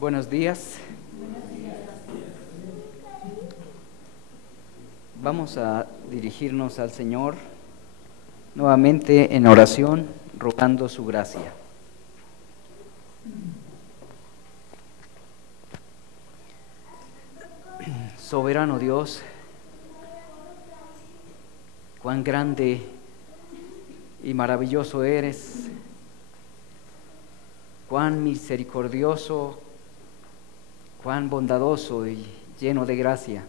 Buenos días. Vamos a dirigirnos al Señor nuevamente en oración, rogando su gracia. Soberano Dios, cuán grande y maravilloso eres, cuán misericordioso, cuán bondadoso y lleno de gracia.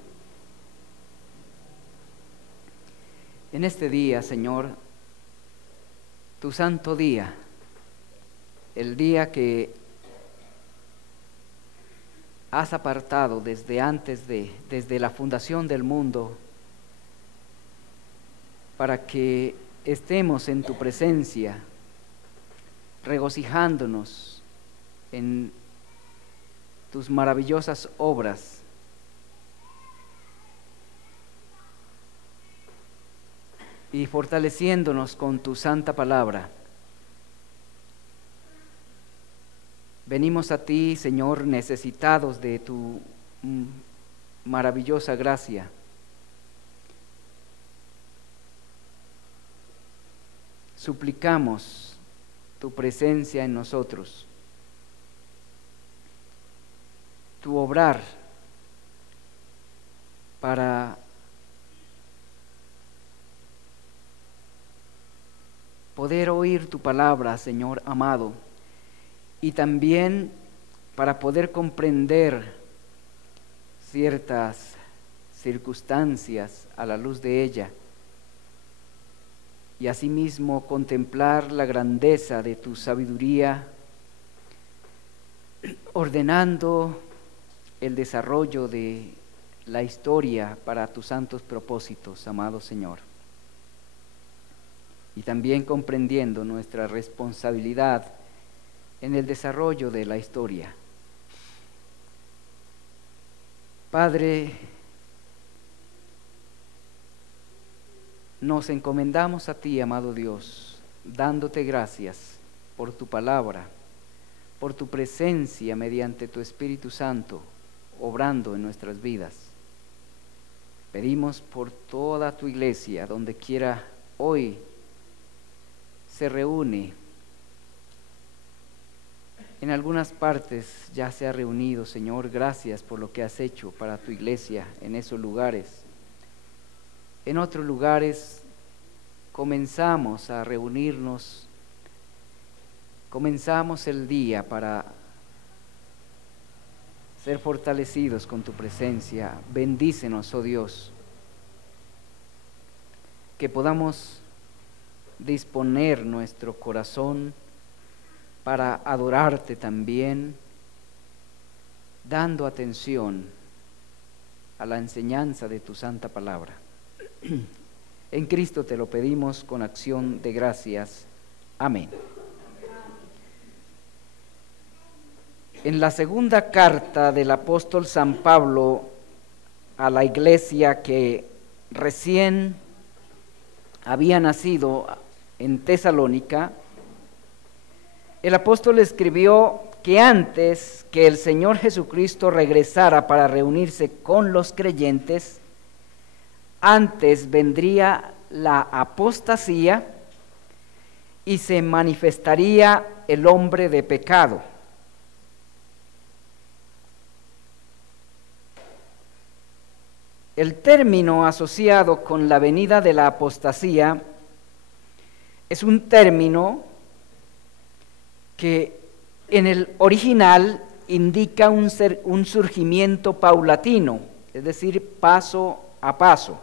En este día, Señor, tu santo día, el día que has apartado desde la fundación del mundo, para que estemos en tu presencia, regocijándonos en tus maravillosas obras. Y fortaleciéndonos con tu santa palabra. Venimos a ti, Señor, necesitados de tu maravillosa gracia. Suplicamos tu presencia en nosotros, tu obrar para poder oír tu palabra, Señor amado, y también para poder comprender ciertas circunstancias a la luz de ella, y asimismo contemplar la grandeza de tu sabiduría, ordenando el desarrollo de la historia para tus santos propósitos, amado Señor. Y también comprendiendo nuestra responsabilidad en el desarrollo de la historia. Padre, nos encomendamos a ti, amado Dios, dándote gracias por tu palabra, por tu presencia mediante tu Espíritu Santo, obrando en nuestras vidas. Pedimos por toda tu iglesia, donde quiera hoy se reúne. En algunas partes ya se ha reunido, Señor, gracias por lo que has hecho para tu iglesia en esos lugares. En otros lugares comenzamos a reunirnos, comenzamos el día para ser fortalecidos con tu presencia. Bendícenos, oh Dios, que podamos disponer nuestro corazón para adorarte también, dando atención a la enseñanza de tu santa palabra. En Cristo te lo pedimos con acción de gracias. Amén. En la segunda carta del apóstol San Pablo a la iglesia que recién había nacido en Tesalónica, el apóstol escribió que antes que el Señor Jesucristo regresara para reunirse con los creyentes, antes vendría la apostasía y se manifestaría el hombre de pecado. El término asociado con la venida de la apostasía es un término que en el original indica un surgimiento paulatino, es decir, paso a paso.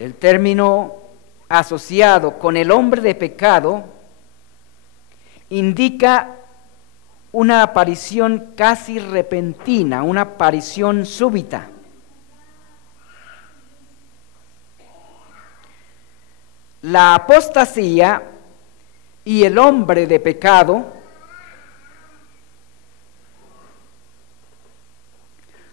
El término asociado con el hombre de pecado indica una aparición casi repentina, una aparición súbita. La apostasía y el hombre de pecado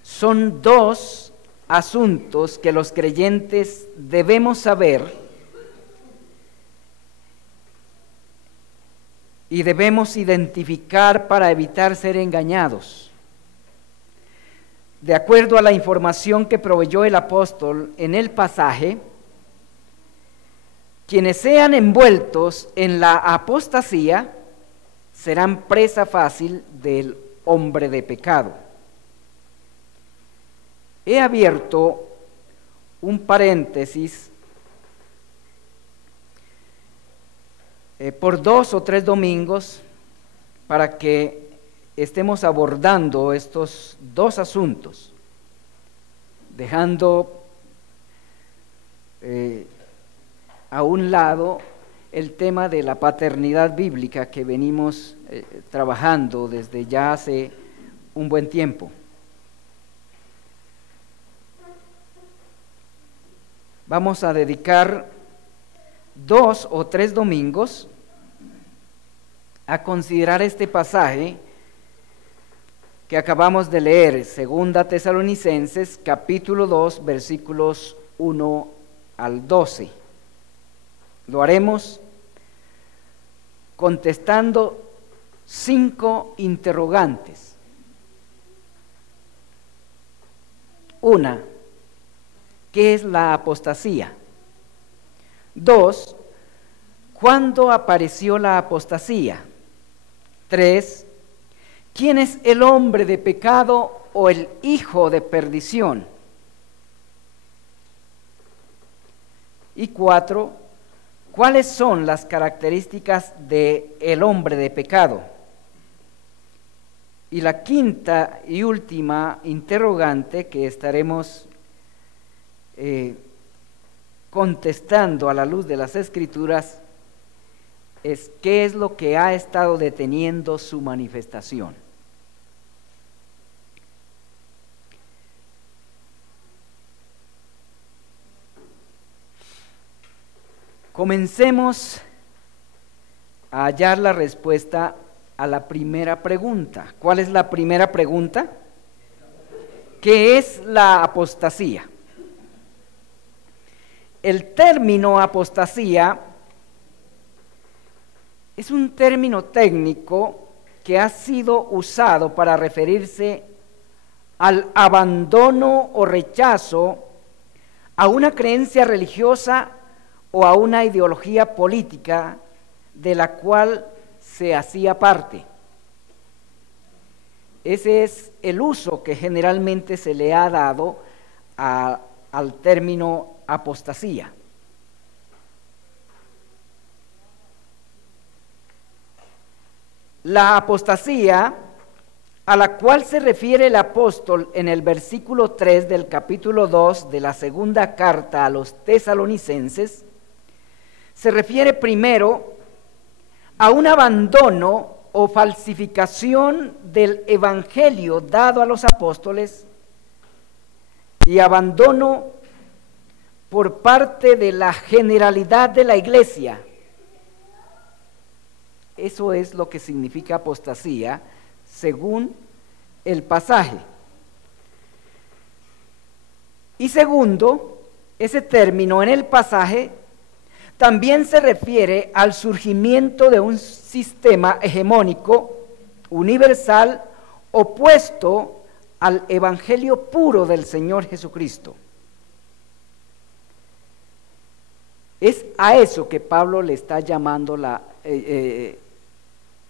son dos asuntos que los creyentes debemos saber y debemos identificar para evitar ser engañados. De acuerdo a la información que proveyó el apóstol en el pasaje, quienes sean envueltos en la apostasía serán presa fácil del hombre de pecado. He abierto un paréntesis por 2 o 3 domingos para que estemos abordando estos dos asuntos, dejando a un lado el tema de la paternidad bíblica que venimos trabajando desde ya hace un buen tiempo. Vamos a dedicar 2 o 3 domingos a considerar este pasaje que acabamos de leer, 2 Tesalonicenses, capítulo 2, versículos 1 al 12. Lo haremos contestando 5 interrogantes. Una, ¿qué es la apostasía? 2, ¿cuándo apareció la apostasía? 3, ¿quién es el hombre de pecado o el hijo de perdición? Y 4, ¿cuáles son las características del hombre de pecado? Y la quinta y última interrogante que estaremos contestando a la luz de las Escrituras es ¿qué es lo que ha estado deteniendo su manifestación? Comencemos a hallar la respuesta a la primera pregunta. ¿Cuál es la primera pregunta? ¿Qué es la apostasía? El término apostasía es un término técnico que ha sido usado para referirse al abandono o rechazo a una creencia religiosa o a una ideología política de la cual se hacía parte. Ese es el uso que generalmente se le ha dado al término apostasía. La apostasía a la cual se refiere el apóstol en el versículo 3 del capítulo 2 de la segunda carta a los tesalonicenses se refiere primero a un abandono o falsificación del evangelio dado a los apóstoles y abandono por parte de la generalidad de la iglesia. Eso es lo que significa apostasía según el pasaje. Y segundo, ese término en el pasaje también se refiere al surgimiento de un sistema hegemónico, universal, opuesto al evangelio puro del Señor Jesucristo. Es a eso que Pablo le está llamando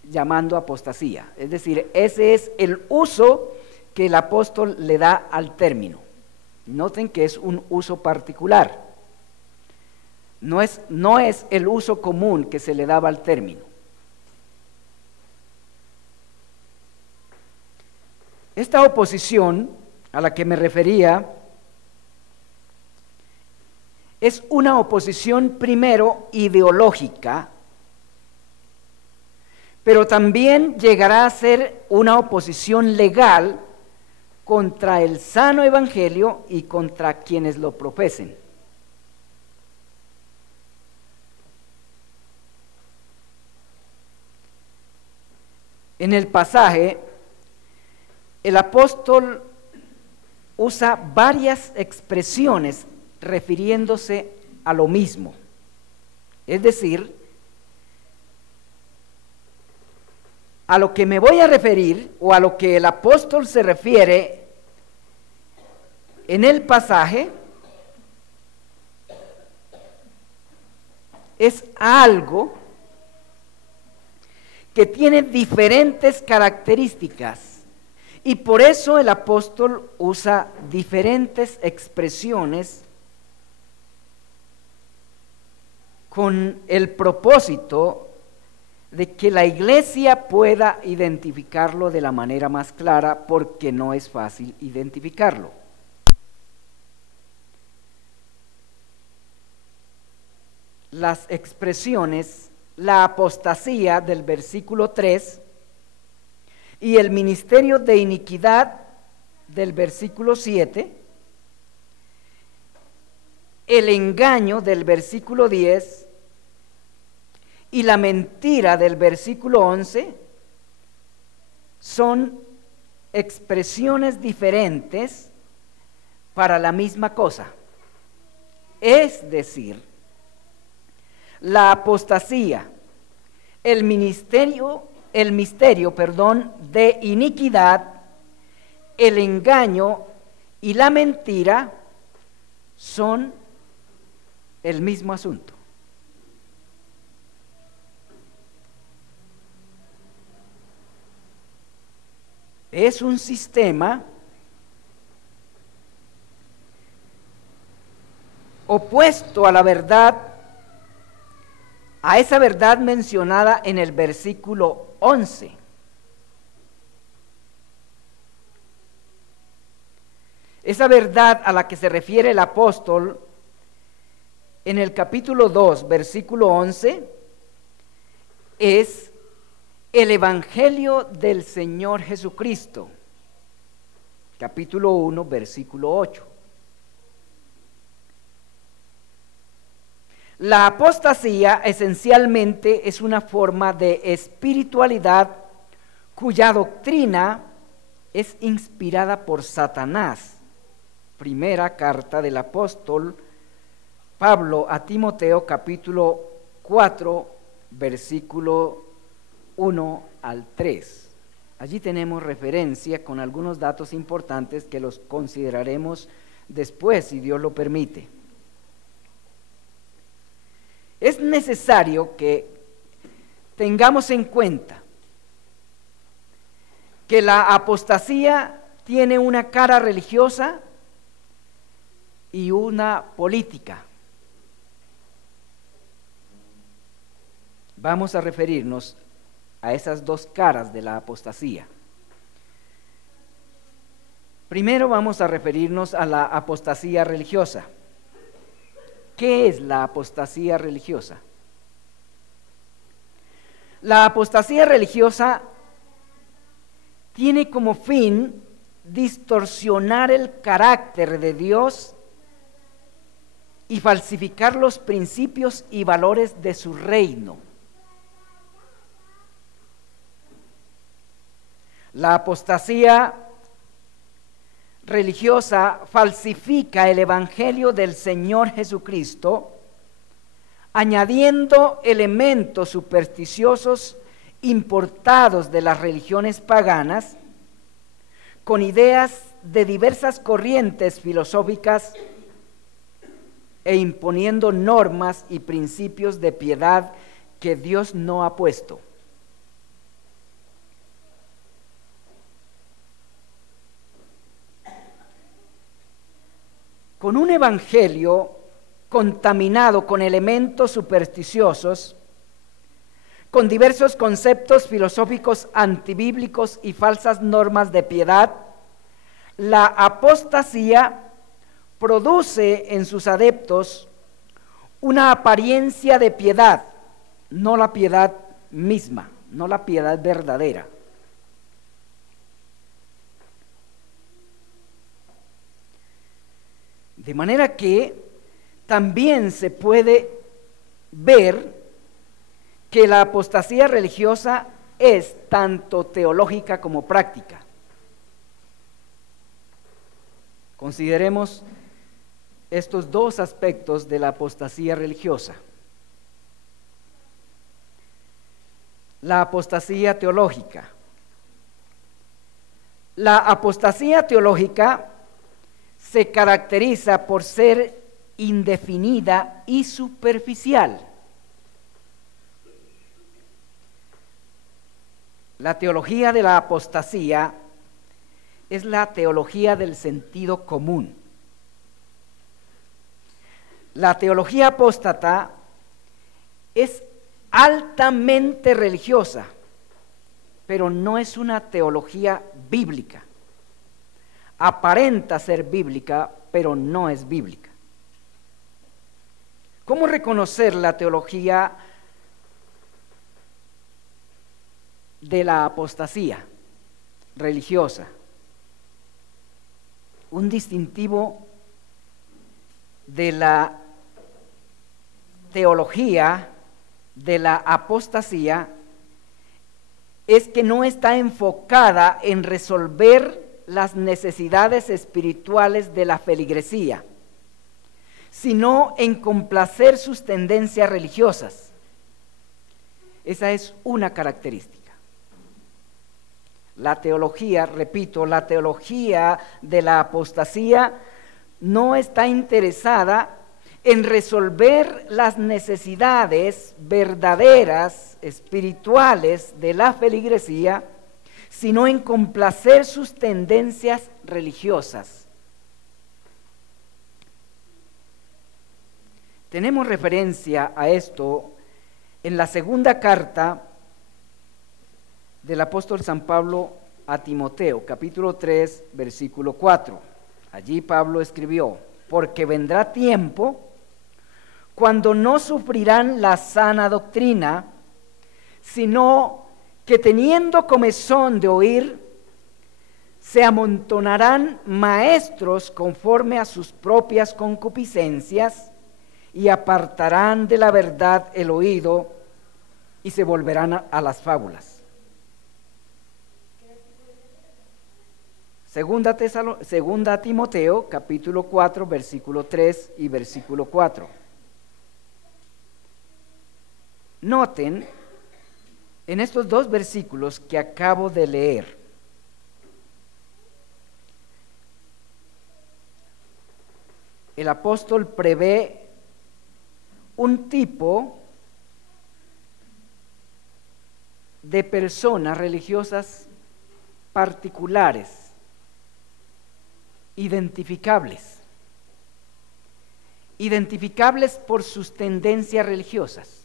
llamando apostasía. Es decir, ese es el uso que el apóstol le da al término. Noten que es un uso particular. No es el uso común que se le daba al término. Esta oposición a la que me refería es una oposición primero ideológica, pero también llegará a ser una oposición legal contra el sano evangelio y contra quienes lo profesen. En el pasaje, el apóstol usa varias expresiones refiriéndose a lo mismo. Es decir, a lo que me voy a referir, o a lo que el apóstol se refiere en el pasaje, es algo que tiene diferentes características, y por eso el apóstol usa diferentes expresiones con el propósito de que la iglesia pueda identificarlo de la manera más clara, porque no es fácil identificarlo. Las expresiones, la apostasía del versículo 3 y el ministerio de iniquidad del versículo 7, el engaño del versículo 10 y la mentira del versículo 11 son expresiones diferentes para la misma cosa. Es decir, la apostasía, el misterio de iniquidad, el engaño y la mentira son el mismo asunto. Es un sistema opuesto a la verdad, a esa verdad mencionada en el versículo 11. Esa verdad a la que se refiere el apóstol en el capítulo 2, versículo 11, es el Evangelio del Señor Jesucristo, capítulo 1, versículo 8. La apostasía esencialmente es una forma de espiritualidad cuya doctrina es inspirada por Satanás. Primera carta del apóstol Pablo a Timoteo, capítulo 4, versículo 1 al 3. Allí tenemos referencia con algunos datos importantes que los consideraremos después, si Dios lo permite. Es necesario que tengamos en cuenta que la apostasía tiene una cara religiosa y una política. Vamos a referirnos a esas dos caras de la apostasía. Primero vamos a referirnos a la apostasía religiosa. ¿Qué es la apostasía religiosa? La apostasía religiosa tiene como fin distorsionar el carácter de Dios y falsificar los principios y valores de su reino. La apostasía religiosa falsifica el Evangelio del Señor Jesucristo, añadiendo elementos supersticiosos importados de las religiones paganas, con ideas de diversas corrientes filosóficas e imponiendo normas y principios de piedad que Dios no ha puesto. Con un evangelio contaminado con elementos supersticiosos, con diversos conceptos filosóficos antibíblicos y falsas normas de piedad, la apostasía produce en sus adeptos una apariencia de piedad, no la piedad misma, no la piedad verdadera. De manera que también se puede ver que la apostasía religiosa es tanto teológica como práctica. Consideremos estos dos aspectos de la apostasía religiosa. La apostasía teológica. La apostasía teológica se caracteriza por ser indefinida y superficial. La teología de la apostasía es la teología del sentido común. La teología apóstata es altamente religiosa, pero no es una teología bíblica. Aparenta ser bíblica, pero no es bíblica. ¿Cómo reconocer la teología de la apostasía religiosa? Un distintivo de la teología de la apostasía es que no está enfocada en resolver las necesidades espirituales de la feligresía, sino en complacer sus tendencias religiosas. Esa es una característica. La teología, repito, la teología de la apostasía no está interesada en resolver las necesidades verdaderas, espirituales de la feligresía, sino en complacer sus tendencias religiosas. Tenemos referencia a esto en la segunda carta del apóstol San Pablo a Timoteo, capítulo 3, versículo 4. Allí Pablo escribió: porque vendrá tiempo cuando no sufrirán la sana doctrina, sino que teniendo comezón de oír, se amontonarán maestros conforme a sus propias concupiscencias y apartarán de la verdad el oído y se volverán a las fábulas. Segunda Timoteo, capítulo 4, versículo 3 y versículo 4. Noten en estos dos versículos que acabo de leer, el apóstol prevé un tipo de personas religiosas particulares, identificables por sus tendencias religiosas.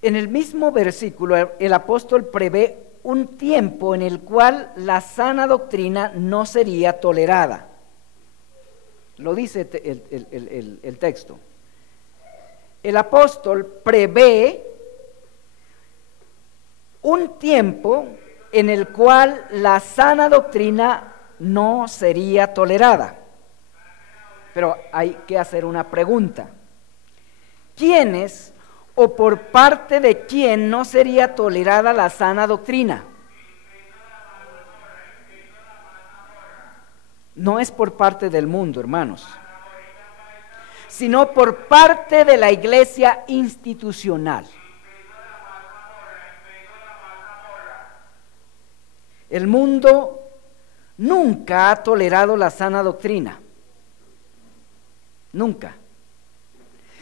En el mismo versículo, el apóstol prevé un tiempo en el cual la sana doctrina no sería tolerada. Lo dice el texto. El apóstol prevé un tiempo en el cual la sana doctrina no sería tolerada. Pero hay que hacer una pregunta. ¿Quiénes o por parte de quién no sería tolerada la sana doctrina? No es por parte del mundo, hermanos, sino por parte de la iglesia institucional. El mundo nunca ha tolerado la sana doctrina. Nunca.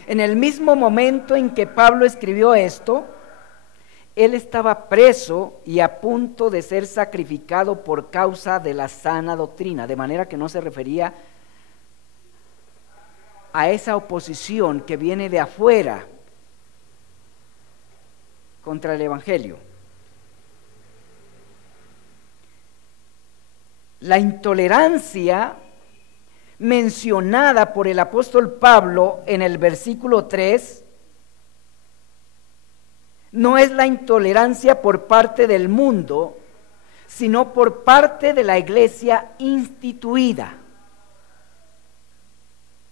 En el mismo momento en que Pablo escribió esto, él estaba preso y a punto de ser sacrificado por causa de la sana doctrina, de manera que no se refería a esa oposición que viene de afuera contra el Evangelio. La intolerancia mencionada por el apóstol Pablo en el versículo 3 no es la intolerancia por parte del mundo, sino por parte de la iglesia instituida.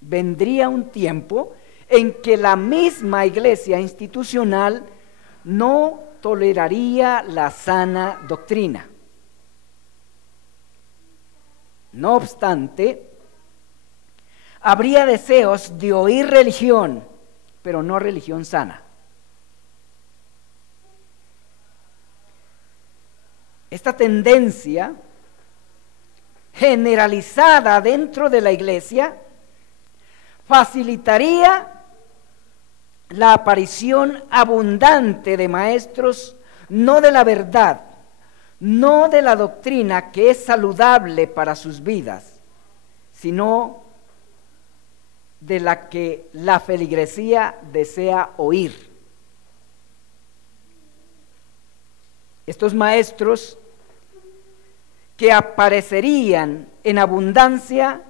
Vendría un tiempo en que la misma iglesia institucional no toleraría la sana doctrina. No obstante, habría deseos de oír religión, pero no religión sana. esta tendencia generalizada dentro de la iglesia facilitaría la aparición abundante de maestros no de la verdad, no de la doctrina que es saludable para sus vidas, sino de la que la feligresía desea oír. Estos maestros que aparecerían en abundancia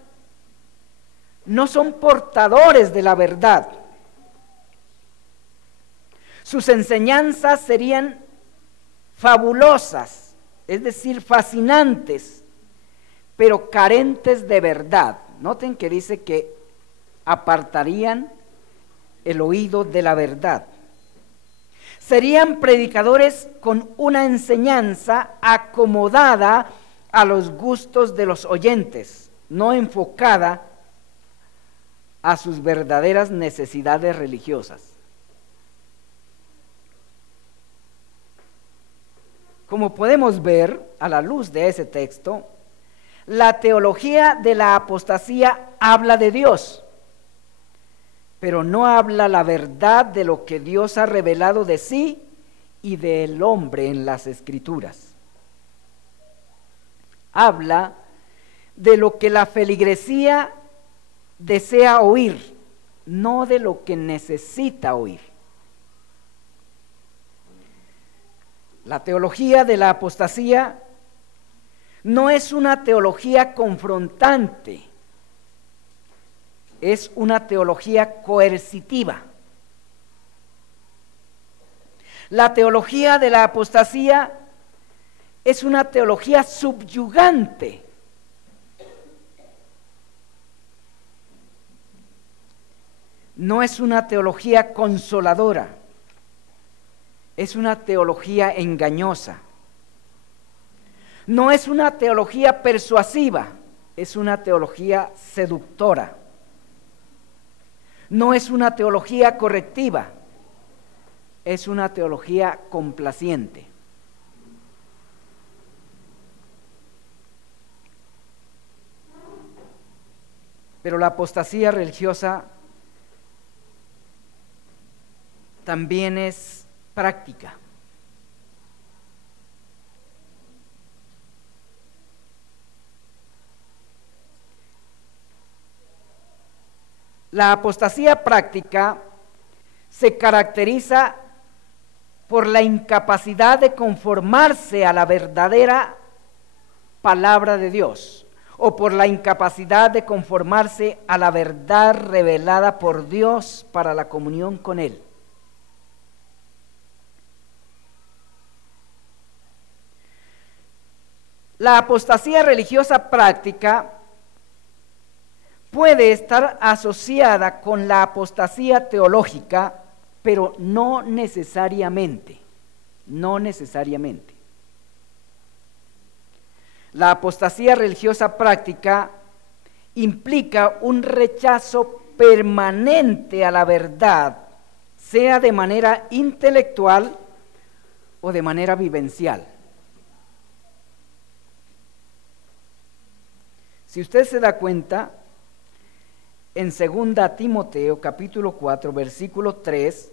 no son portadores de la verdad. Sus enseñanzas serían fabulosas, es decir, fascinantes, pero carentes de verdad. Noten que dice que apartarían el oído de la verdad. Serían predicadores con una enseñanza acomodada a los gustos de los oyentes, no enfocada a sus verdaderas necesidades religiosas. Como podemos ver a la luz de ese texto, la teología de la apostasía habla de Dios, pero no habla la verdad de lo que Dios ha revelado de sí y del hombre en las Escrituras. Habla de lo que la feligresía desea oír, no de lo que necesita oír. La teología de la apostasía no es una teología confrontante, es una teología coercitiva. La teología de la apostasía es una teología subyugante. No es una teología consoladora, es una teología engañosa. No es una teología persuasiva, es una teología seductora. No es una teología correctiva, es una teología complaciente. Pero la apostasía religiosa también es práctica. La apostasía práctica se caracteriza por la incapacidad de conformarse a la verdadera palabra de Dios, o por la incapacidad de conformarse a la verdad revelada por Dios para la comunión con Él. La apostasía religiosa práctica puede estar asociada con la apostasía teológica, pero no necesariamente. La apostasía religiosa práctica implica un rechazo permanente a la verdad, sea de manera intelectual o de manera vivencial. Si usted se da cuenta, en 2 Timoteo capítulo 4, versículo 3,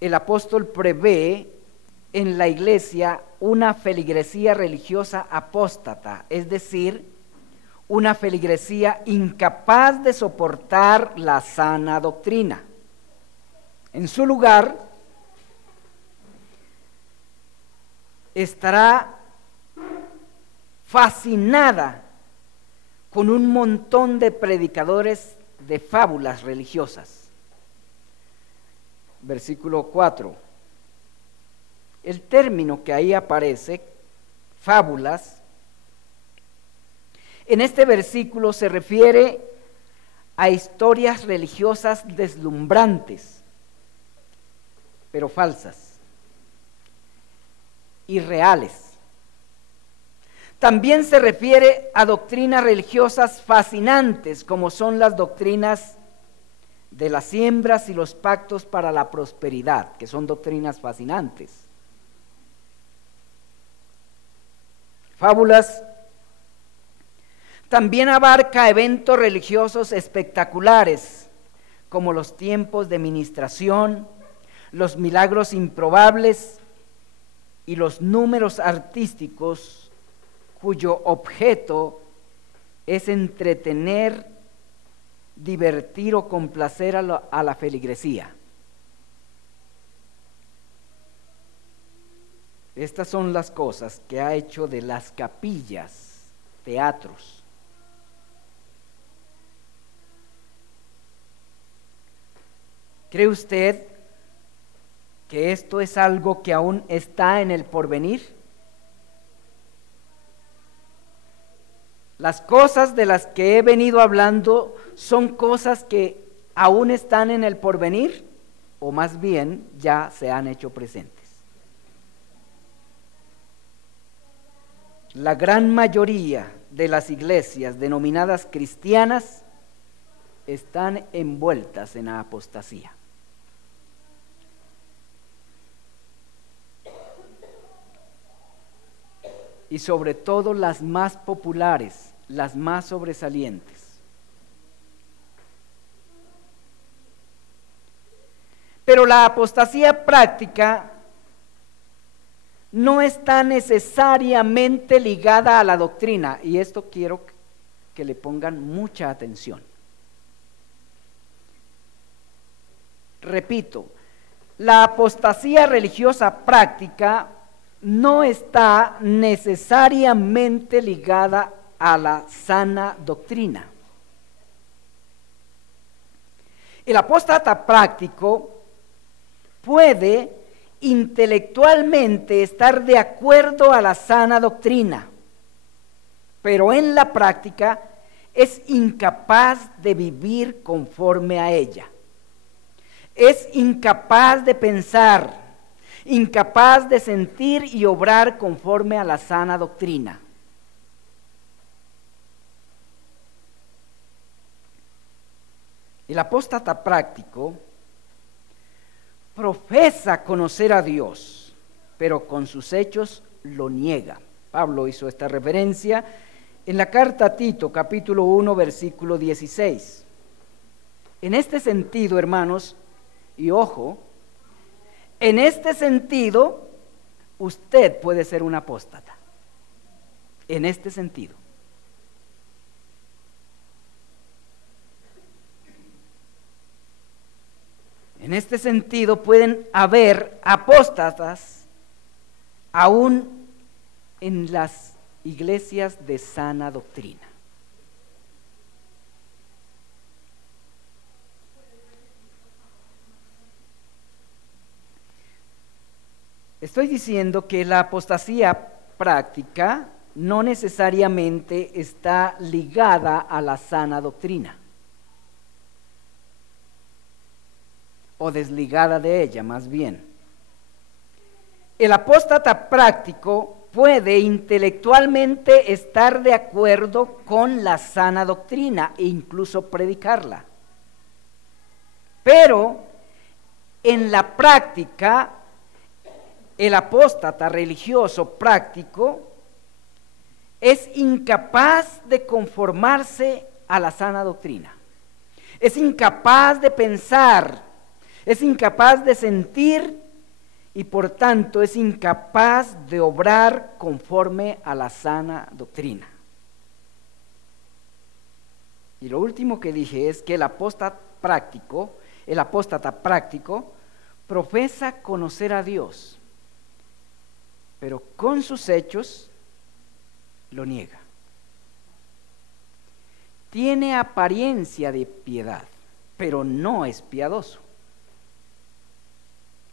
el apóstol prevé en la iglesia una feligresía religiosa apóstata, es decir, una feligresía incapaz de soportar la sana doctrina. En su lugar estará fascinada con un montón de predicadores de fábulas religiosas. Versículo 4. El término que ahí aparece, fábulas, en este versículo se refiere a historias religiosas deslumbrantes, pero falsas, irreales. También se refiere a doctrinas religiosas fascinantes, como son las doctrinas de las siembras y los pactos para la prosperidad, que son doctrinas fascinantes. fábulas. También abarca eventos religiosos espectaculares, como los tiempos de ministración, los milagros improbables y los números artísticos cuyo objeto es entretener, divertir o complacer a la feligresía. Estas son las cosas que ha hecho de las capillas teatros. ¿Cree usted que esto es algo que aún está en el porvenir? Las cosas de las que he venido hablando son cosas que aún están en el porvenir, o más bien ya se han hecho presentes. La gran mayoría de las iglesias denominadas cristianas están envueltas en la apostasía. Y sobre todo las más populares, las más sobresalientes. Pero la apostasía práctica no está necesariamente ligada a la doctrina, y esto quiero que le pongan mucha atención. Repito, la apostasía religiosa práctica no está necesariamente ligada a la sana doctrina. El apóstata práctico puede intelectualmente estar de acuerdo a la sana doctrina, pero en la práctica es incapaz de vivir conforme a ella. Es incapaz de pensar, incapaz de sentir y obrar conforme a la sana doctrina. El apóstata práctico profesa conocer a Dios, pero con sus hechos lo niega. Pablo hizo esta referencia en la carta a Tito, capítulo 1, versículo 16. En este sentido, hermanos, y ojo, en este sentido, usted puede ser un apóstata. En este sentido. En este sentido pueden haber apóstatas aún en las iglesias de sana doctrina. Estoy diciendo que la apostasía práctica no necesariamente está ligada a la sana doctrina o desligada de ella, más bien. El apóstata práctico puede intelectualmente estar de acuerdo con la sana doctrina e incluso predicarla, pero en la práctica el apóstata religioso práctico es incapaz de conformarse a la sana doctrina, es incapaz de pensar, es incapaz de sentir y por tanto es incapaz de obrar conforme a la sana doctrina. Y lo último que dije es que el apóstata práctico profesa conocer a Dios, pero con sus hechos lo niega. Tiene apariencia de piedad, pero no es piadoso.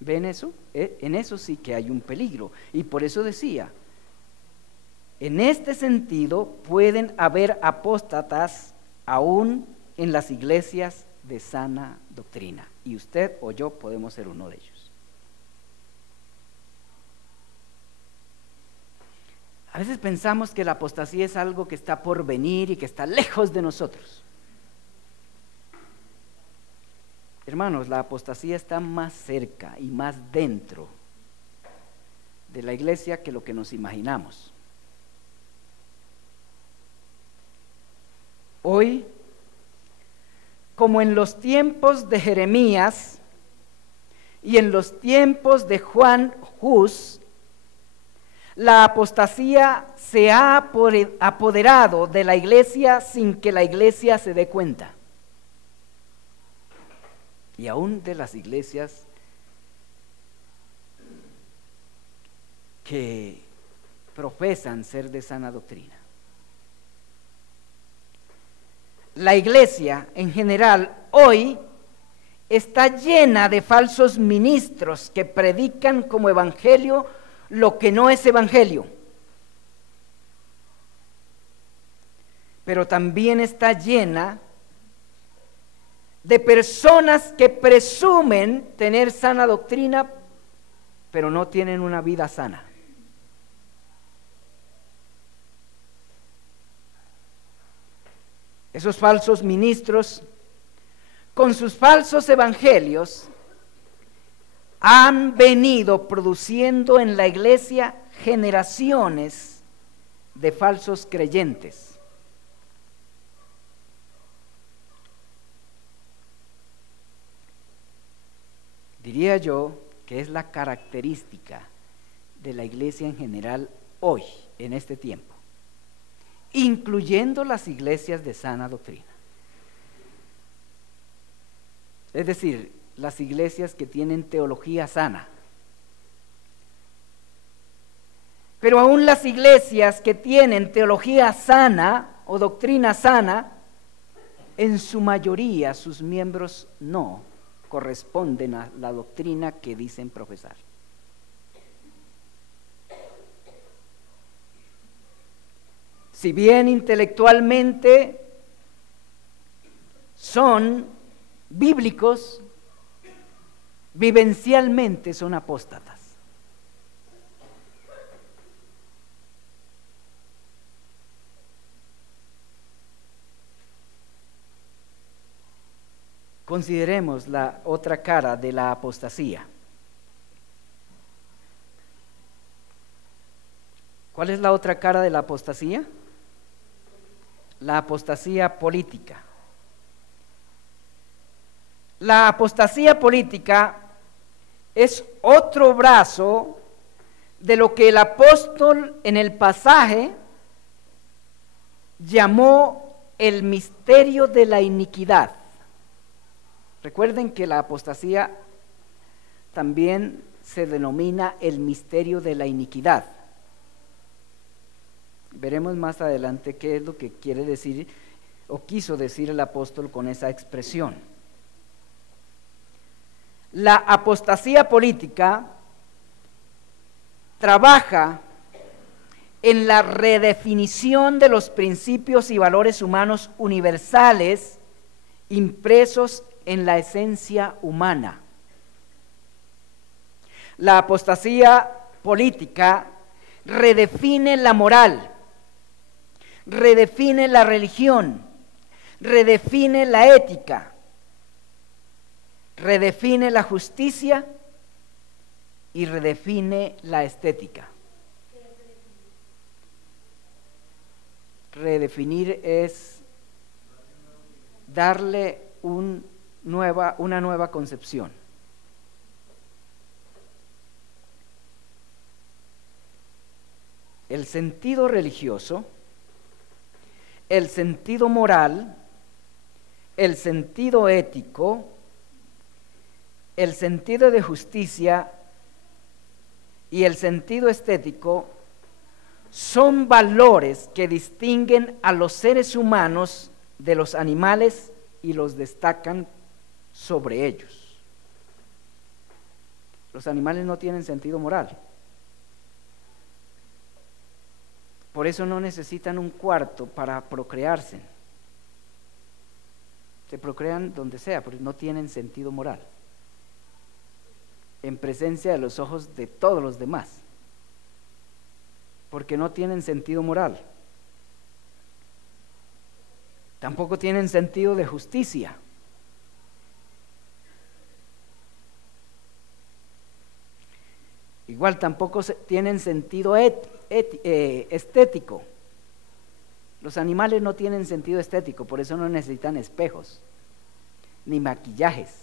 ¿Ven eso? En eso sí que hay un peligro. Y por eso decía, en este sentido pueden haber apóstatas aún en las iglesias de sana doctrina. Y usted o yo podemos ser uno de ellos. A veces pensamos que la apostasía es algo que está por venir y que está lejos de nosotros. Hermanos, la apostasía está más cerca y más dentro de la iglesia que lo que nos imaginamos. Hoy, como en los tiempos de Jeremías y en los tiempos de Juan Hus, la apostasía se ha apoderado de la iglesia sin que la iglesia se dé cuenta. Y aún de las iglesias que profesan ser de sana doctrina. La iglesia en general hoy está llena de falsos ministros que predican como evangelio lo que no es evangelio. Pero también está llena de personas que presumen tener sana doctrina, pero no tienen una vida sana. Esos falsos ministros, con sus falsos evangelios, han venido produciendo en la iglesia generaciones de falsos creyentes. Diría yo que es la característica de la iglesia en general hoy, en este tiempo, incluyendo las iglesias de sana doctrina. Es decir, las iglesias que tienen teología sana. Pero aún las iglesias que tienen teología sana o doctrina sana, en su mayoría sus miembros no corresponden a la doctrina que dicen profesar. Si bien intelectualmente son bíblicos, vivencialmente son apóstatas. Consideremos la otra cara de la apostasía. ¿Cuál es la otra cara de la apostasía? La apostasía política. La apostasía política es otro brazo de lo que el apóstol en el pasaje llamó el misterio de la iniquidad. Recuerden que la apostasía también se denomina el misterio de la iniquidad. Veremos más adelante qué es lo que quiere decir o quiso decir el apóstol con esa expresión. La apostasía política trabaja en la redefinición de los principios y valores humanos universales impresos en la esencia humana. La apostasía política redefine la moral, redefine la religión, redefine la ética, redefine la justicia y redefine la estética. Redefinir es darle una nueva concepción. El sentido religioso, el sentido moral, el sentido ético, el sentido de justicia y el sentido estético son valores que distinguen a los seres humanos de los animales y los destacan sobre ellos. Los animales no tienen sentido moral. Por eso no necesitan un cuarto para procrearse. Se procrean donde sea, pero no tienen sentido moral, en presencia de los ojos de todos los demás, porque no tienen sentido moral. Tampoco tienen sentido de justicia. Igual tampoco tienen sentido estético. Los animales no tienen sentido estético, por eso no necesitan espejos, ni maquillajes,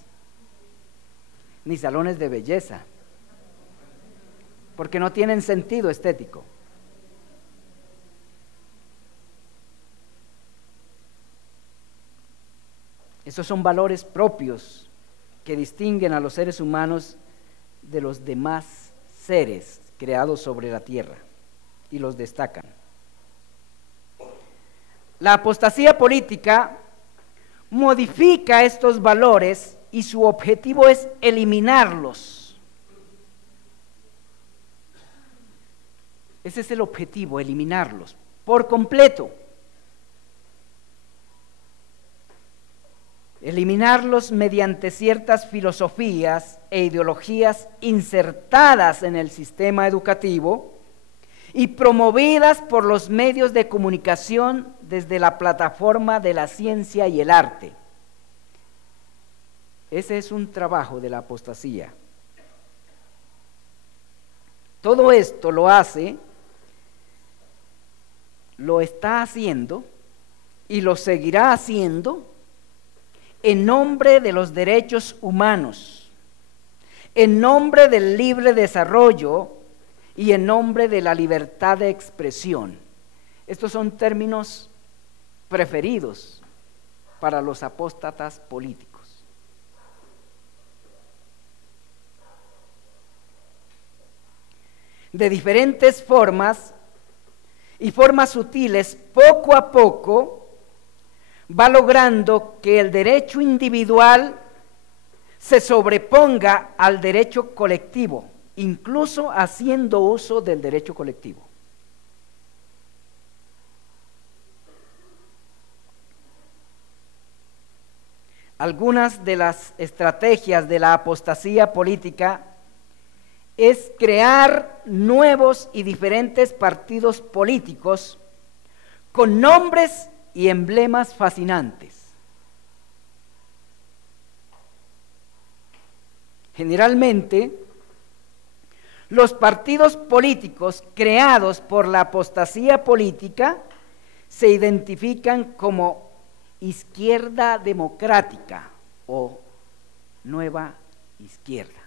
ni salones de belleza, porque no tienen sentido estético. Esos son valores propios que distinguen a los seres humanos de los demás seres creados sobre la tierra y los destacan. La apostasía política modifica estos valores y su objetivo es eliminarlos. Ese es el objetivo, eliminarlos por completo. Eliminarlos mediante ciertas filosofías e ideologías insertadas en el sistema educativo y promovidas por los medios de comunicación desde la plataforma de la ciencia y el arte. Ese es un trabajo de la apostasía. Todo esto lo está haciendo y lo seguirá haciendo en nombre de los derechos humanos, en nombre del libre desarrollo y en nombre de la libertad de expresión. Estos son términos preferidos para los apóstatas políticos. De diferentes formas y formas sutiles, poco a poco, va logrando que el derecho individual se sobreponga al derecho colectivo, incluso haciendo uso del derecho colectivo. Algunas de las estrategias de la apostasía política es crear nuevos y diferentes partidos políticos con nombres y emblemas fascinantes. Generalmente, los partidos políticos creados por la apostasía política se identifican como izquierda democrática o nueva izquierda.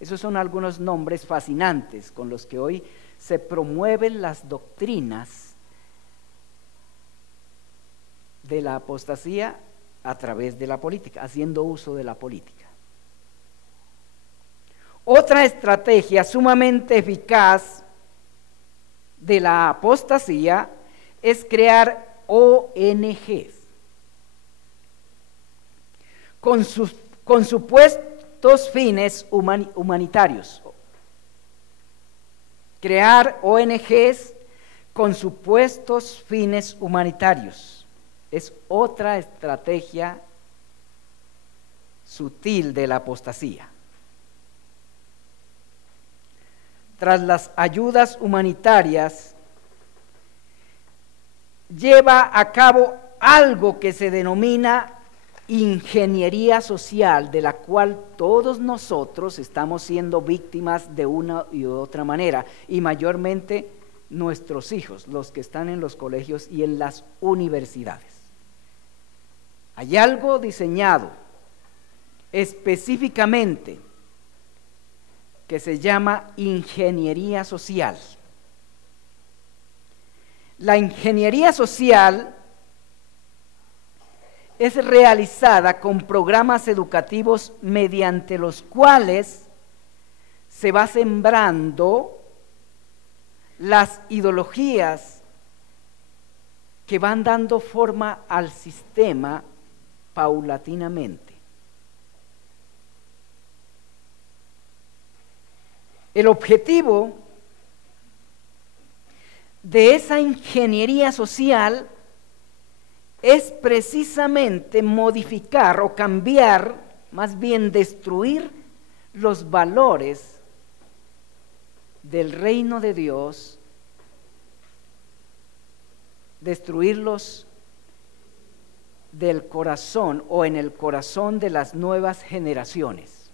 Esos son algunos nombres fascinantes con los que hoy se promueven las doctrinas de la apostasía a través de la política, haciendo uso de la política. Otra estrategia sumamente eficaz de la apostasía es crear ONGs con supuestos fines humanitarios. Crear ONGs con supuestos fines humanitarios es otra estrategia sutil de la apostasía. Tras las ayudas humanitarias, lleva a cabo algo que se denomina ingeniería social, de la cual todos nosotros estamos siendo víctimas de una y otra manera, y mayormente nuestros hijos, los que están en los colegios y en las universidades. Hay algo diseñado específicamente que se llama ingeniería social. La ingeniería social es realizada con programas educativos mediante los cuales se va sembrando las ideologías que van dando forma al sistema paulatinamente. El objetivo de esa ingeniería social es precisamente modificar o cambiar, más bien destruir los valores del reino de Dios, destruirlos del corazón o en el corazón de las nuevas generaciones.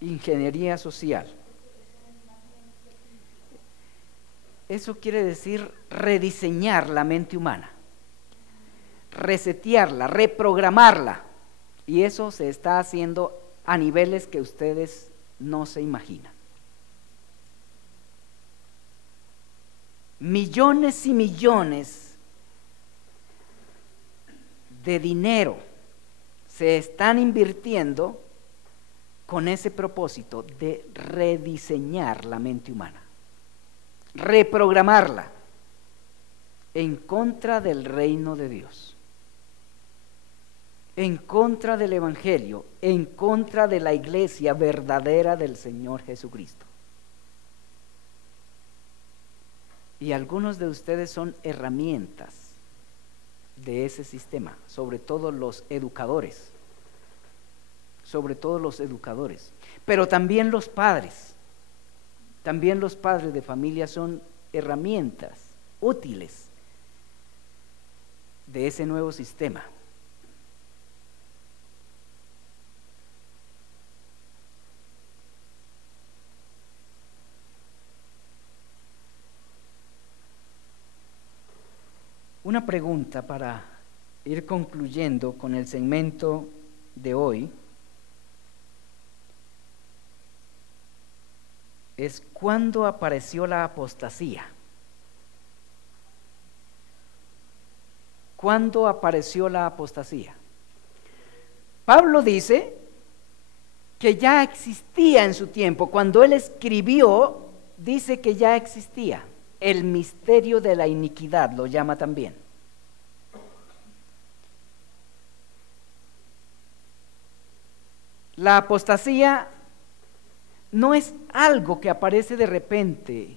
Ingeniería social. Eso quiere decir rediseñar la mente humana, resetearla, reprogramarla. Y eso se está haciendo a niveles que ustedes no se imaginan. Millones y millones de dinero se están invirtiendo con ese propósito de rediseñar la mente humana, reprogramarla en contra del reino de Dios, en contra del Evangelio, en contra de la iglesia verdadera del Señor Jesucristo. Y algunos de ustedes son herramientas de ese sistema, sobre todo los educadores, pero también los padres de familia son herramientas útiles de ese nuevo sistema. Una pregunta para ir concluyendo con el segmento de hoy es: ¿cuándo apareció la apostasía? ¿Cuándo apareció la apostasía? Pablo dice que ya existía en su tiempo. Cuando él escribió, dice que ya existía. El misterio de la iniquidad lo llama también. La apostasía no es algo que aparece de repente.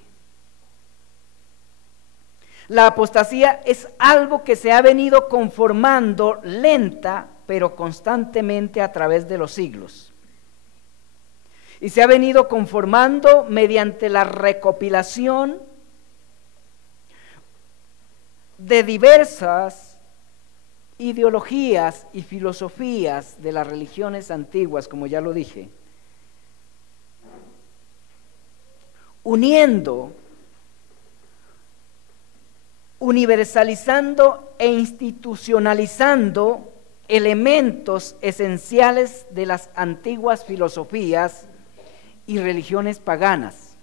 La apostasía es algo que se ha venido conformando lenta pero constantemente a través de los siglos. Y se ha venido conformando mediante la recopilación de diversas ideologías y filosofías de las religiones antiguas, como ya lo dije, uniendo, universalizando e institucionalizando elementos esenciales de las antiguas filosofías y religiones paganas.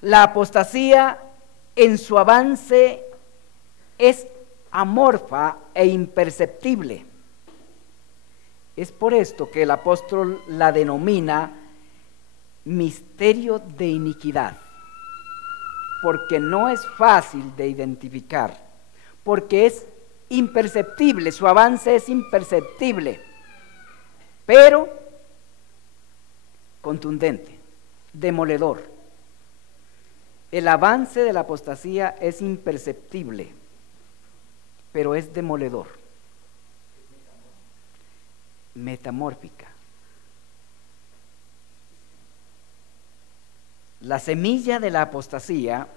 La apostasía en su avance es amorfa e imperceptible. Es por esto que el apóstol la denomina misterio de iniquidad, porque no es fácil de identificar, porque es imperceptible, su avance es imperceptible, pero contundente, demoledor. El avance de la apostasía es imperceptible, pero es demoledor. Metamórfica. La semilla de la apostasía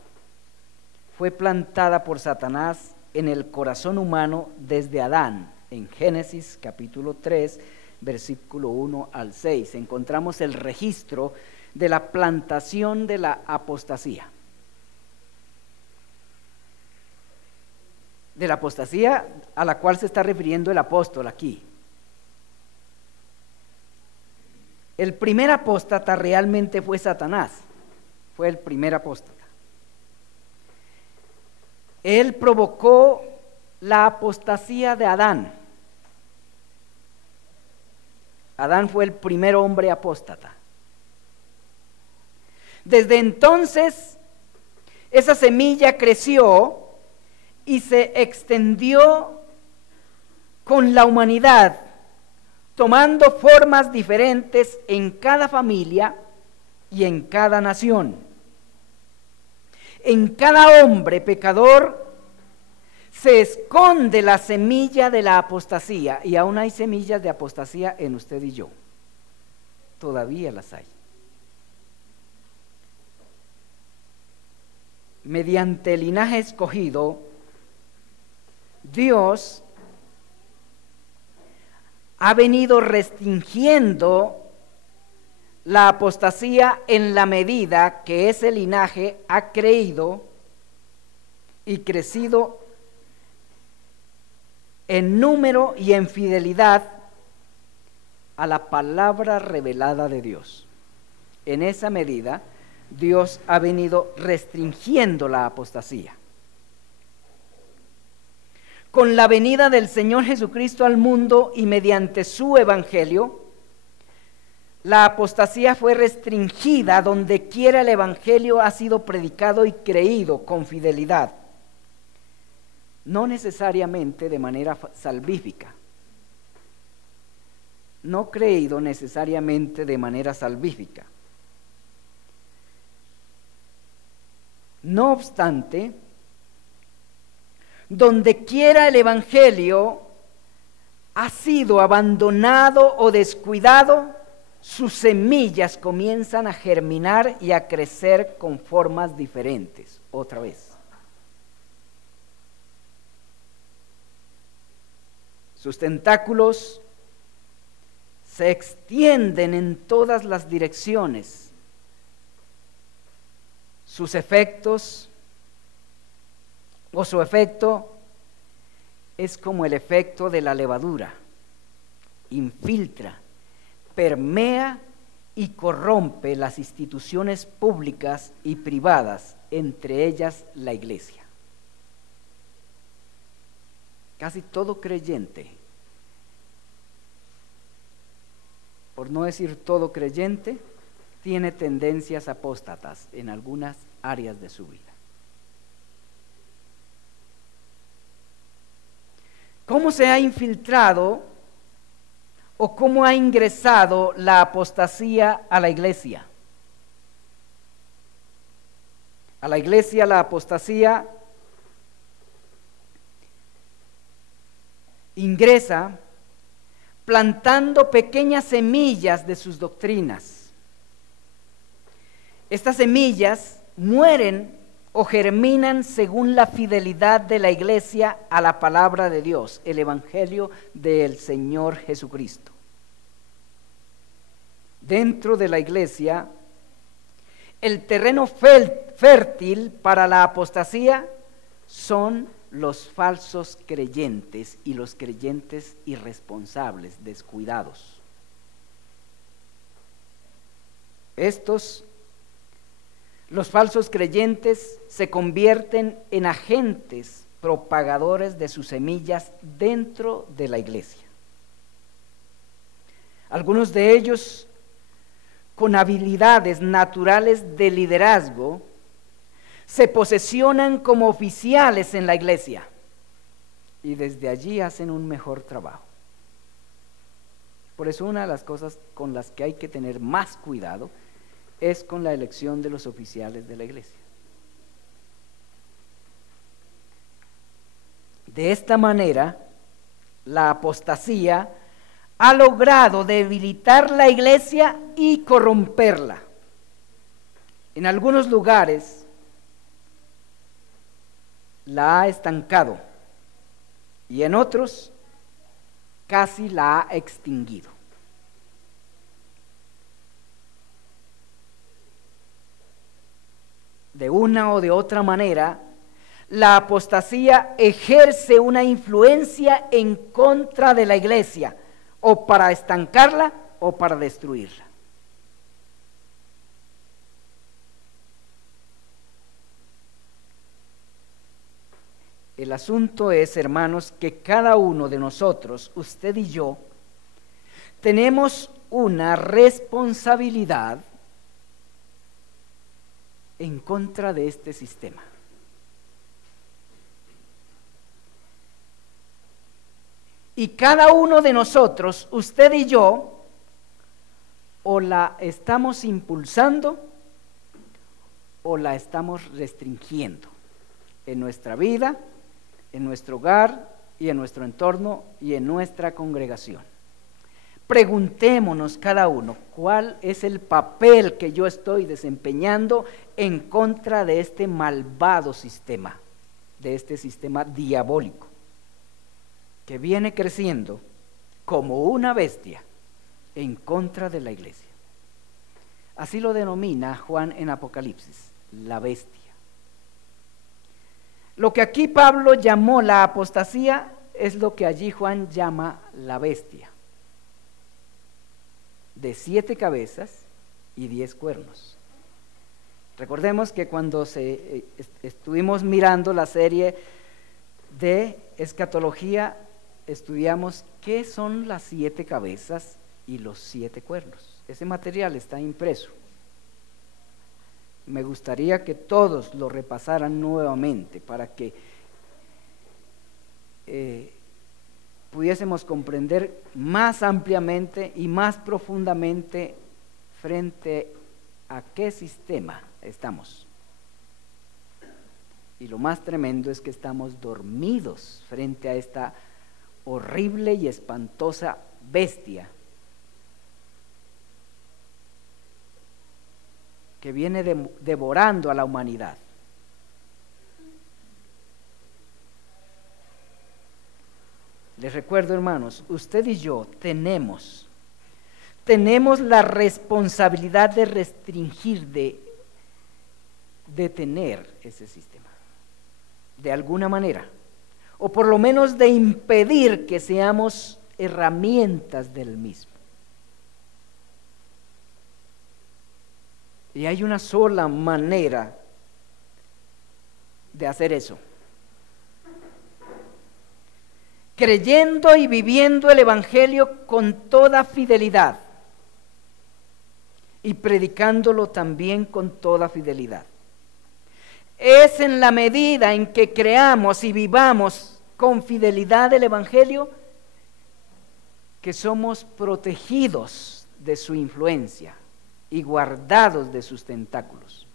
fue plantada por Satanás en el corazón humano desde Adán. En Génesis capítulo 3, versículo 1 al 6, encontramos el registro de la plantación de la apostasía. De la apostasía a la cual se está refiriendo el apóstol aquí. El primer apóstata realmente fue Satanás, fue el primer apóstata. Él provocó la apostasía de Adán. Adán fue el primer hombre apóstata. Desde entonces, esa semilla creció y se extendió con la humanidad, tomando formas diferentes en cada familia y en cada nación. En cada hombre pecador se esconde la semilla de la apostasía, y aún hay semillas de apostasía en usted y yo. Todavía las hay. Mediante el linaje escogido, Dios ha venido restringiendo la apostasía en la medida que ese linaje ha creído y crecido en número y en fidelidad a la palabra revelada de Dios. En esa medida, Dios ha venido restringiendo la apostasía. Con la venida del Señor Jesucristo al mundo y mediante su evangelio, la apostasía fue restringida donde quiera el evangelio ha sido predicado y creído con fidelidad, no necesariamente de manera salvífica, no creído necesariamente de manera salvífica. No obstante, donde quiera el evangelio ha sido abandonado o descuidado, sus semillas comienzan a germinar y a crecer con formas diferentes, otra vez. Sus tentáculos se extienden en todas las direcciones. Sus efectos o su efecto es como el efecto de la levadura: infiltra, permea y corrompe las instituciones públicas y privadas, entre ellas la iglesia. Casi todo creyente, por no decir todo creyente, tiene tendencias apóstatas en algunas áreas de su vida. ¿Cómo se ha infiltrado o cómo ha ingresado la apostasía a la iglesia? A la iglesia la apostasía ingresa plantando pequeñas semillas de sus doctrinas. Estas semillas mueren o germinan según la fidelidad de la iglesia a la palabra de Dios, el evangelio del Señor Jesucristo. Dentro de la iglesia, el terreno fértil para la apostasía son los falsos creyentes y los creyentes irresponsables, descuidados. Los falsos creyentes se convierten en agentes propagadores de sus semillas dentro de la iglesia. Algunos de ellos, con habilidades naturales de liderazgo, se posesionan como oficiales en la iglesia y desde allí hacen un mejor trabajo. Por eso una de las cosas con las que hay que tener más cuidado es con la elección de los oficiales de la iglesia. De esta manera, la apostasía ha logrado debilitar la iglesia y corromperla. En algunos lugares la ha estancado y en otros casi la ha extinguido. De una o de otra manera, la apostasía ejerce una influencia en contra de la iglesia, o para estancarla o para destruirla. El asunto es, hermanos, que cada uno de nosotros, usted y yo, tenemos una responsabilidad en contra de este sistema. Y cada uno de nosotros, usted y yo, o la estamos impulsando o la estamos restringiendo en nuestra vida, en nuestro hogar y en nuestro entorno y en nuestra congregación. Preguntémonos cada uno, ¿cuál es el papel que yo estoy desempeñando en contra de este malvado sistema, de este sistema diabólico, que viene creciendo como una bestia en contra de la iglesia? Así lo denomina Juan en Apocalipsis, la bestia. Lo que aquí Pablo llamó la apostasía es lo que allí Juan llama la bestia, de 7 cabezas y 10 cuernos. Recordemos que cuando estuvimos mirando la serie de escatología, estudiamos qué son las 7 cabezas y los 7 cuernos. Ese material está impreso. Me gustaría que todos lo repasaran nuevamente para que pudiésemos comprender más ampliamente y más profundamente frente a qué sistema estamos. Y lo más tremendo es que estamos dormidos frente a esta horrible y espantosa bestia que viene devorando a la humanidad. Les recuerdo, hermanos, usted y yo tenemos la responsabilidad de restringir, de detener ese sistema, de alguna manera, o por lo menos de impedir que seamos herramientas del mismo. Y hay una sola manera de hacer eso: creyendo y viviendo el Evangelio con toda fidelidad y predicándolo también con toda fidelidad. Es en la medida en que creamos y vivamos con fidelidad el Evangelio que somos protegidos de su influencia y guardados de sus tentáculos.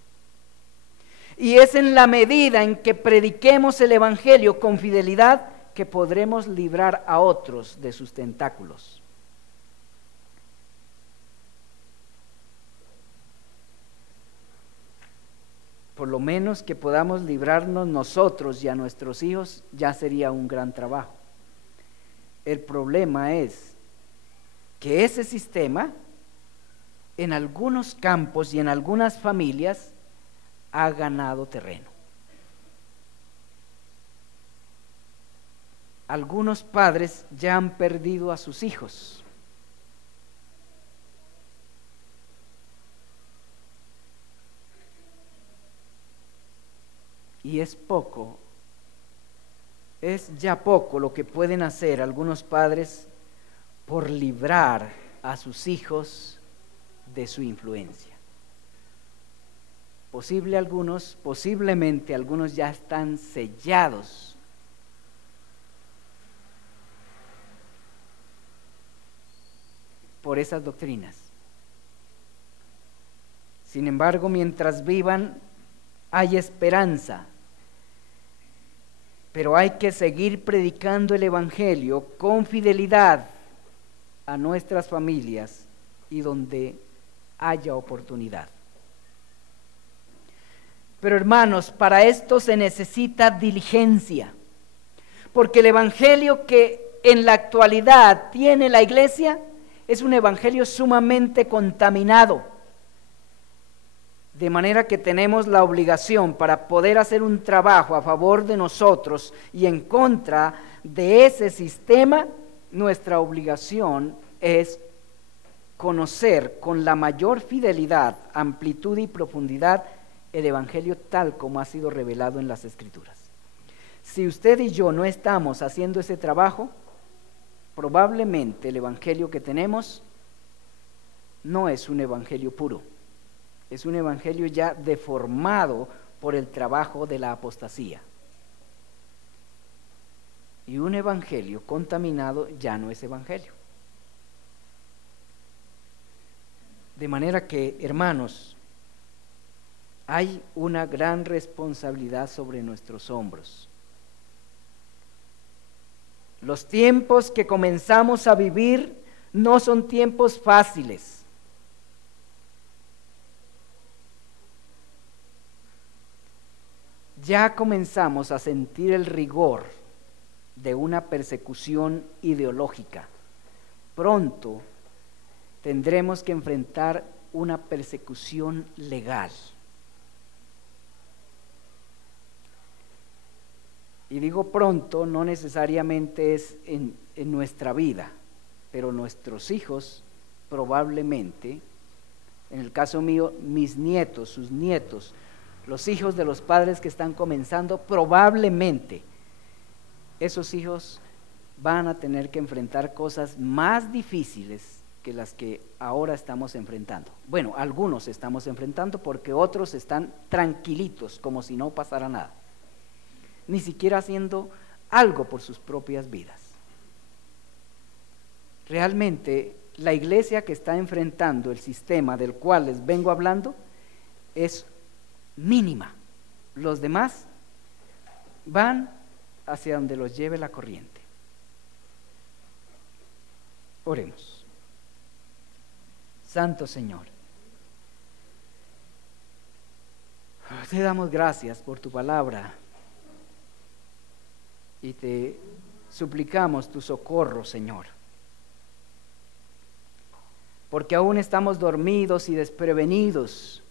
Y es en la medida en que prediquemos el Evangelio con fidelidad que podremos librar a otros de sus tentáculos. Por lo menos que podamos librarnos nosotros y a nuestros hijos ya sería un gran trabajo. El problema es que ese sistema en algunos campos y en algunas familias ha ganado terreno. Algunos padres ya han perdido a sus hijos. Y es ya poco lo que pueden hacer algunos padres por librar a sus hijos de su influencia. Posiblemente algunos ya están sellados por esas doctrinas. Sin embargo, mientras vivan, hay esperanza, pero hay que seguir predicando el Evangelio con fidelidad a nuestras familias y donde haya oportunidad. Pero hermanos, para esto se necesita diligencia, porque el Evangelio que en la actualidad tiene la iglesia es un evangelio sumamente contaminado, de manera que tenemos la obligación, para poder hacer un trabajo a favor de nosotros y en contra de ese sistema, nuestra obligación es conocer con la mayor fidelidad, amplitud y profundidad el evangelio tal como ha sido revelado en las Escrituras. Si usted y yo no estamos haciendo ese trabajo, probablemente el evangelio que tenemos no es un evangelio puro, es un evangelio ya deformado por el trabajo de la apostasía. Y un evangelio contaminado ya no es evangelio. De manera que, hermanos, hay una gran responsabilidad sobre nuestros hombros. Los tiempos que comenzamos a vivir no son tiempos fáciles. Ya comenzamos a sentir el rigor de una persecución ideológica. Pronto tendremos que enfrentar una persecución legal. Y digo pronto, no necesariamente es en nuestra vida, pero nuestros hijos probablemente, en el caso mío, mis nietos, sus nietos, los hijos de los padres que están comenzando, probablemente esos hijos van a tener que enfrentar cosas más difíciles que las que ahora estamos enfrentando. Bueno, algunos estamos enfrentando porque otros están tranquilitos, como si no pasara nada, ni siquiera haciendo algo por sus propias vidas. Realmente, la iglesia que está enfrentando el sistema del cual les vengo hablando es mínima. Los demás van hacia donde los lleve la corriente. Oremos. Santo Señor, te damos gracias por tu palabra y te suplicamos tu socorro, Señor, porque aún estamos dormidos y desprevenidos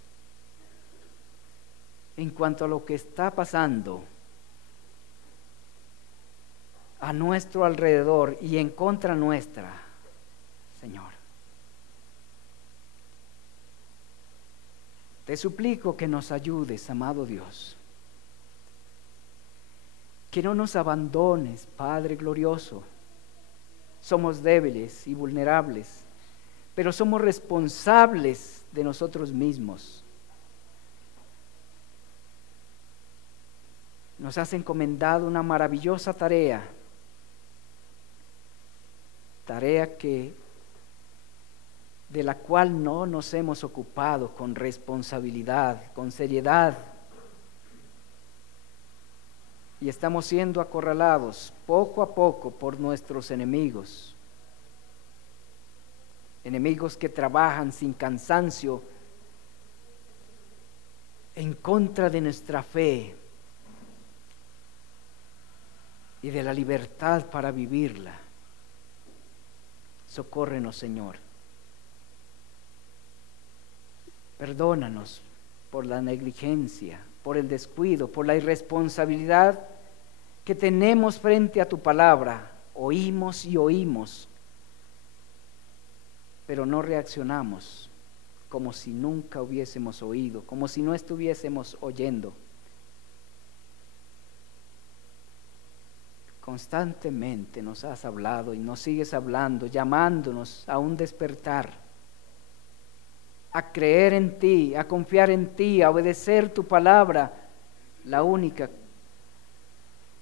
en cuanto a lo que está pasando a nuestro alrededor y en contra nuestra, Señor. Te suplico que nos ayudes, amado Dios, que no nos abandones, Padre glorioso. Somos débiles y vulnerables, pero somos responsables de nosotros mismos. Nos has encomendado una maravillosa tarea de la cual no nos hemos ocupado con responsabilidad, con seriedad, y estamos siendo acorralados poco a poco por nuestros enemigos que trabajan sin cansancio en contra de nuestra fe y de la libertad para vivirla. Socórrenos, Señor. Perdónanos por la negligencia, por el descuido, por la irresponsabilidad que tenemos frente a tu palabra. Oímos y oímos, pero no reaccionamos como si nunca hubiésemos oído, como si no estuviésemos oyendo. Constantemente nos has hablado y nos sigues hablando, llamándonos a un despertar, a creer en ti, a confiar en ti, a obedecer tu palabra, la única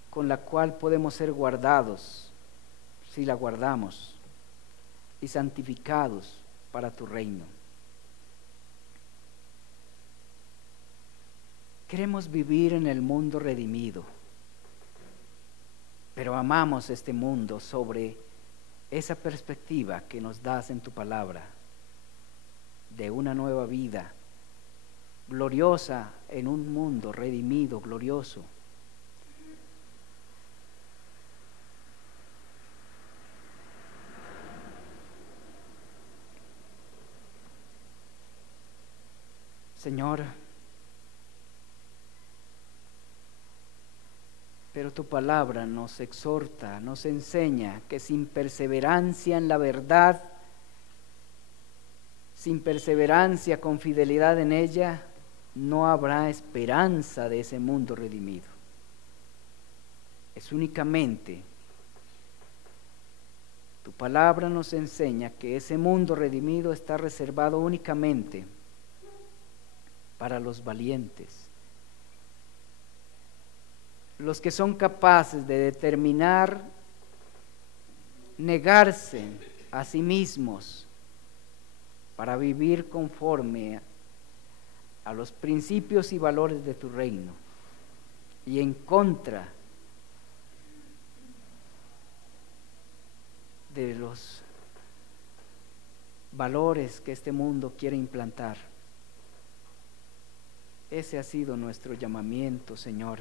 con la cual podemos ser guardados, si la guardamos, y santificados para tu reino. Queremos vivir en el mundo redimido, pero amamos este mundo sobre esa perspectiva que nos das en tu palabra, de una nueva vida gloriosa en un mundo redimido, glorioso. Señor, pero tu palabra nos exhorta, nos enseña que sin perseverancia en la verdad, sin perseverancia con fidelidad en ella, no habrá esperanza de ese mundo redimido. Es únicamente, tu palabra nos enseña que ese mundo redimido está reservado únicamente para los valientes, los que son capaces de determinar negarse a sí mismos para vivir conforme a los principios y valores de tu reino y en contra de los valores que este mundo quiere implantar. Ese ha sido nuestro llamamiento, Señor.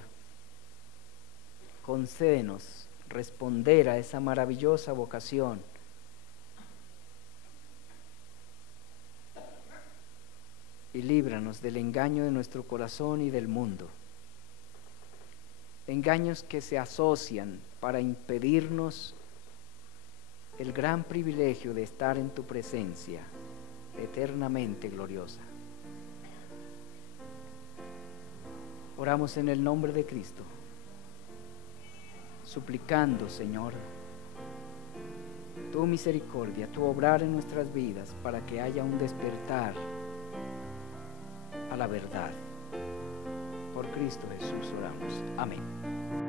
Concédenos responder a esa maravillosa vocación. y líbranos del engaño de nuestro corazón y del mundo. Engaños que se asocian para impedirnos el gran privilegio de estar en tu presencia eternamente gloriosa. Oramos en el nombre de Cristo, suplicando, Señor, tu misericordia, tu obrar en nuestras vidas para que haya un despertar a la verdad. Por Cristo Jesús oramos. Amén.